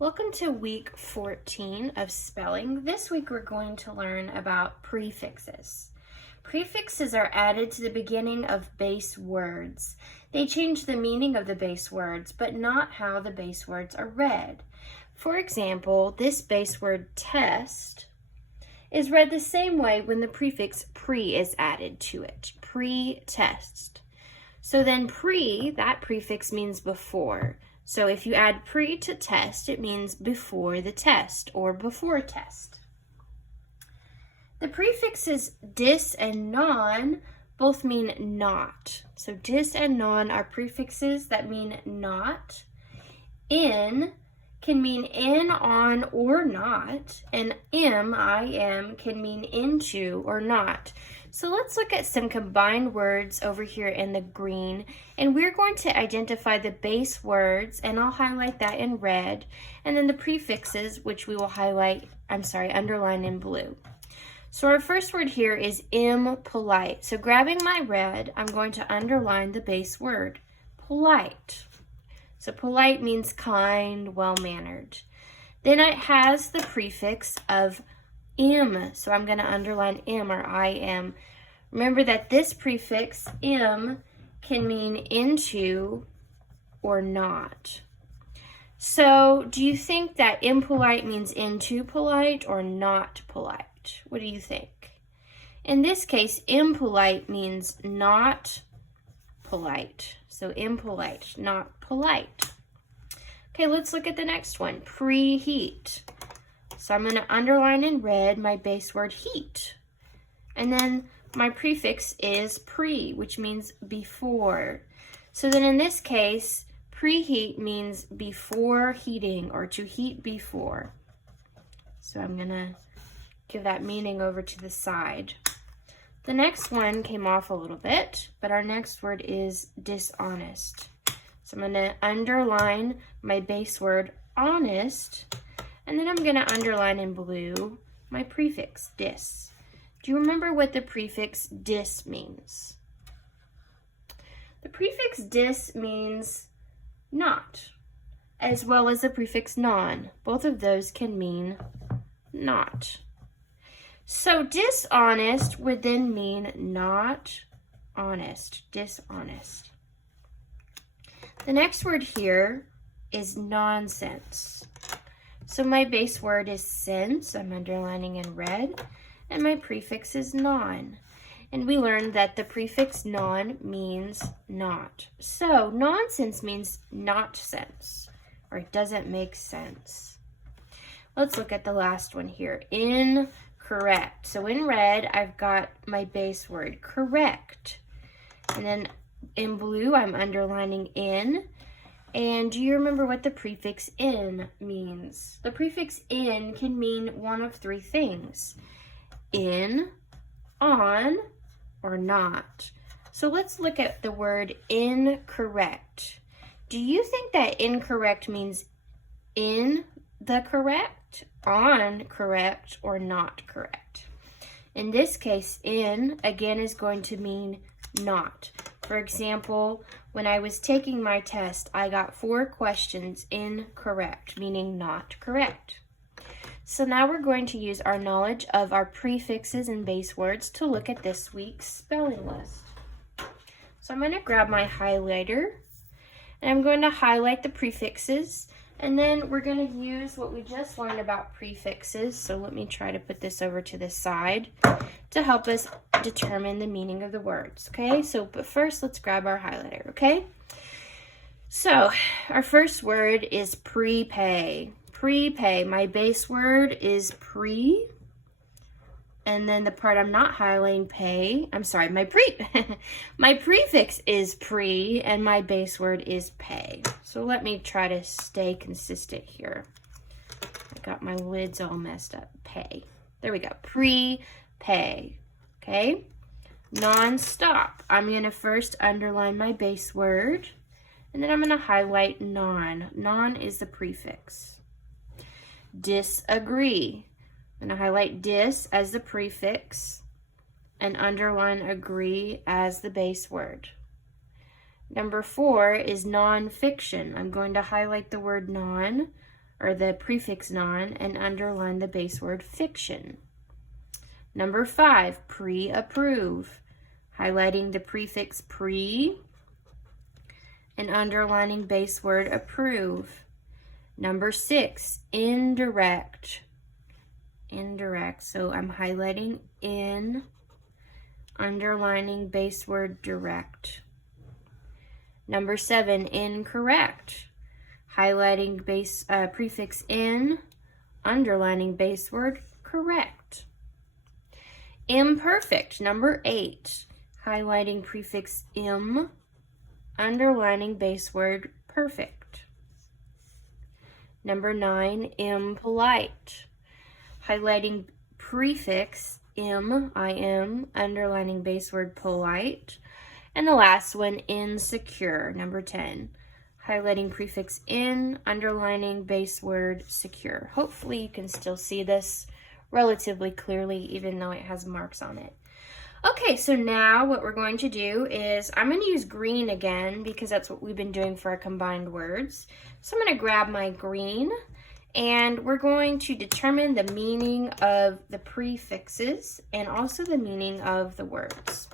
Welcome to week 14 of spelling. This week we're going to learn about prefixes. Prefixes are added to the beginning of base words. They change the meaning of the base words, but not how the base words are read. For example, this base word test is read the same way when the prefix pre is added to it. Pre-test. So then that prefix means before. So if you add pre to test, it means before the test or before test. The prefixes dis and non both mean not. So dis and non are prefixes that mean not. In can mean in, on, or not, and im can mean into or not. So let's look at some combined words over here in the green, and we're going to identify the base words, and I'll highlight that in red, and then the prefixes, which we will underline in blue. So our first word here is impolite. So grabbing my red, I'm going to underline the base word, polite. So polite means kind, well-mannered. Then it has the prefix of im. So I'm going to underline im or im. Remember that this prefix im can mean into or not. So do you think that impolite means into polite or not polite? What do you think? In this case, impolite means not polite. So impolite, not polite. Okay, let's look at the next one, preheat. So I'm going to underline in red my base word heat. And then my prefix is pre, which means before. So then in this case, preheat means before heating or to heat before. So I'm going to give that meaning over to the side. The next one came off a little bit, but our next word is dishonest. So I'm going to underline my base word honest, and then I'm going to underline in blue my prefix dis. Do you remember what the prefix dis means? The prefix dis means not, as well as the prefix non. Both of those can mean not. So dishonest would then mean not honest, dishonest. The next word here is nonsense. So my base word is sense, I'm underlining in red, and my prefix is non. And we learned that the prefix non means not. So nonsense means not sense, or it doesn't make sense. Let's look at the last one here, incorrect. So in red, I've got my base word, correct. And then in blue, I'm underlining in. And do you remember what the prefix in means? The prefix in can mean one of three things. In, on, or not. So let's look at the word incorrect. Do you think that incorrect means in the correct, on correct, or not correct? In this case, in, again, is going to mean not. For example, when I was taking my test, I got 4 questions incorrect, meaning not correct. So now we're going to use our knowledge of our prefixes and base words to look at this week's spelling list. So I'm going to grab my highlighter, and I'm going to highlight the prefixes, and then we're going to use what we just learned about prefixes. So let me try to put this over to the side to help us determine the meaning of the words, okay? But first, let's grab our highlighter, okay? So our first word is prepay. Prepay, my base word is pre, and then the part I'm not highlighting my prefix is pre, and my base word is pay. So let me try to stay consistent here. I got my lids all messed up. Pay. There we go. Prepay. Okay? Non-stop. I'm going to first underline my base word, and then I'm going to highlight non. Non is the prefix. Disagree. I'm going to highlight dis as the prefix and underline agree as the base word. Number 4 is nonfiction. I'm going to highlight the word non, or the prefix non, and underline the base word fiction. Number 5, pre-approve. Highlighting the prefix pre and underlining base word approve. Number 6, indirect. Indirect, so I'm highlighting in, underlining base word direct. Number 7, incorrect. Highlighting prefix in, underlining base word correct. Imperfect, number 8. Highlighting prefix im, underlining base word perfect. Number 9, impolite. Highlighting prefix im, underlining base word polite. And the last one, insecure, number 10. Highlighting prefix in, underlining base word secure. Hopefully you can still see this relatively clearly, even though it has marks on it. Okay, so now what we're going to do is I'm going to use green again because that's what we've been doing for our combined words. So I'm going to grab my green and we're going to determine the meaning of the prefixes and also the meaning of the words.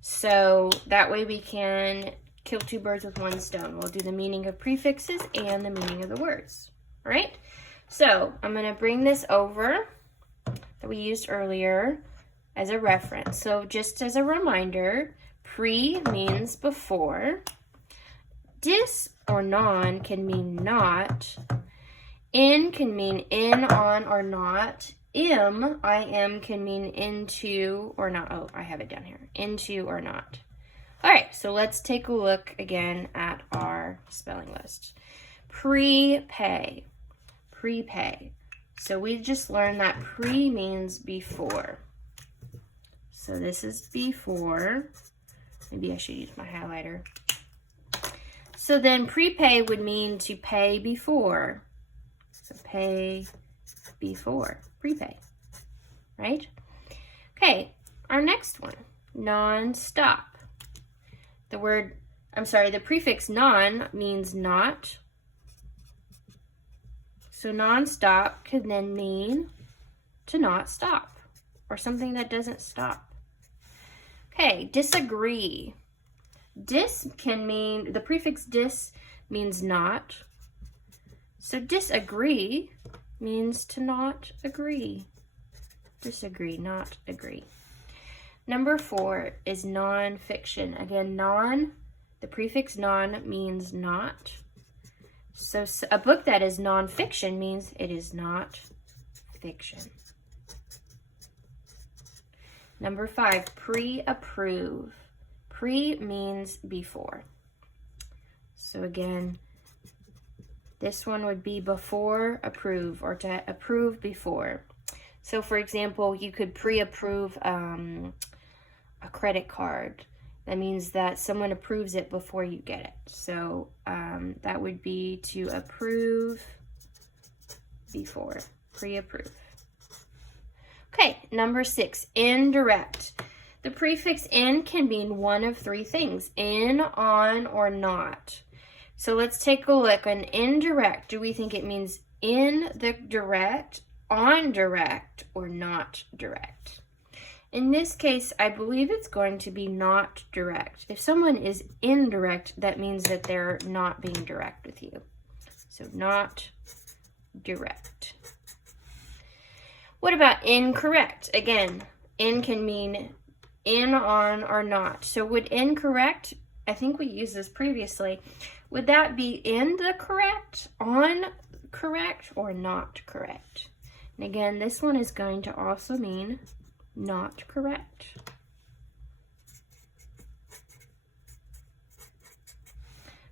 So that way we can kill 2 birds with 1 stone. We'll do the meaning of prefixes and the meaning of the words. All right? So I'm going to bring this over that we used earlier as a reference. So just as a reminder, pre means before. Dis or non can mean not. In can mean in, on, or not. Im can mean into or not. Oh, I have it down here. Into or not. All right, so let's take a look again at our spelling list. Prepay. Prepay. So we just learned that pre means before. So this is before. Maybe I should use my highlighter. So then prepay would mean to pay before. So pay before. Prepay. Right? Okay, our next one. Non-stop. The prefix non means not. So non-stop could then mean to not stop or something that doesn't stop. Okay, disagree. Dis can mean, the prefix dis means not. So disagree means to not agree. Disagree, not agree. Number 4 is non-fiction. Again, the prefix non means not. So a book that is non-fiction means it is not fiction. Number 5, pre-approve. Pre means before. So again, this one would be before approve or to approve before. So for example, you could pre-approve a credit card. That means that someone approves it before you get it. So that would be to approve before, pre-approve. Okay, number 6, indirect. The prefix in can mean one of 3 things, in, on, or not. So let's take a look. An indirect, do we think it means in the direct, on direct, or not direct? In this case, I believe it's going to be not direct. If someone is indirect, that means that they're not being direct with you. So not direct. What about incorrect? Again, in can mean in, on, or not. So would incorrect, I think we used this previously, would that be in the correct, on correct, or not correct? And again, this one is going to also mean not correct.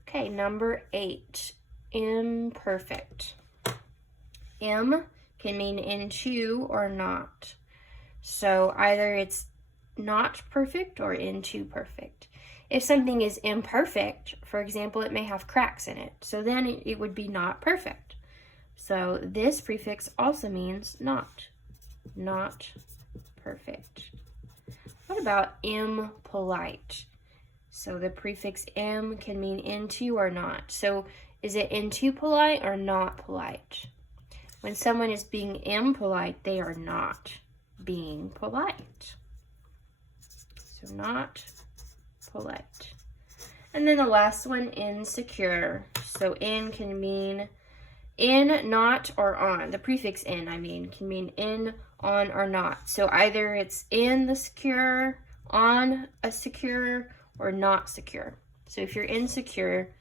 Okay, number 8, imperfect. Im can mean into or not. So either it's not perfect or into perfect. If something is imperfect, for example, it may have cracks in it. So then it would be not perfect. So this prefix also means not perfect. What about impolite? So the prefix im can mean into or not. So Is it into polite or not polite? When someone is being impolite, they are not being polite. So not polite. And then the last one, insecure. So in can mean in, not, or on. The prefix in, can mean in, on, or not. So either it's in the secure, on a secure, or not secure. So if you're insecure,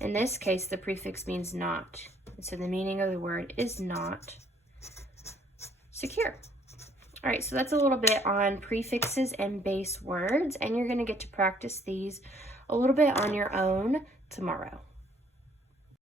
in this case, the prefix means not. And so the meaning of the word is not secure. All right, so that's a little bit on prefixes and base words, and you're going to get to practice these a little bit on your own tomorrow.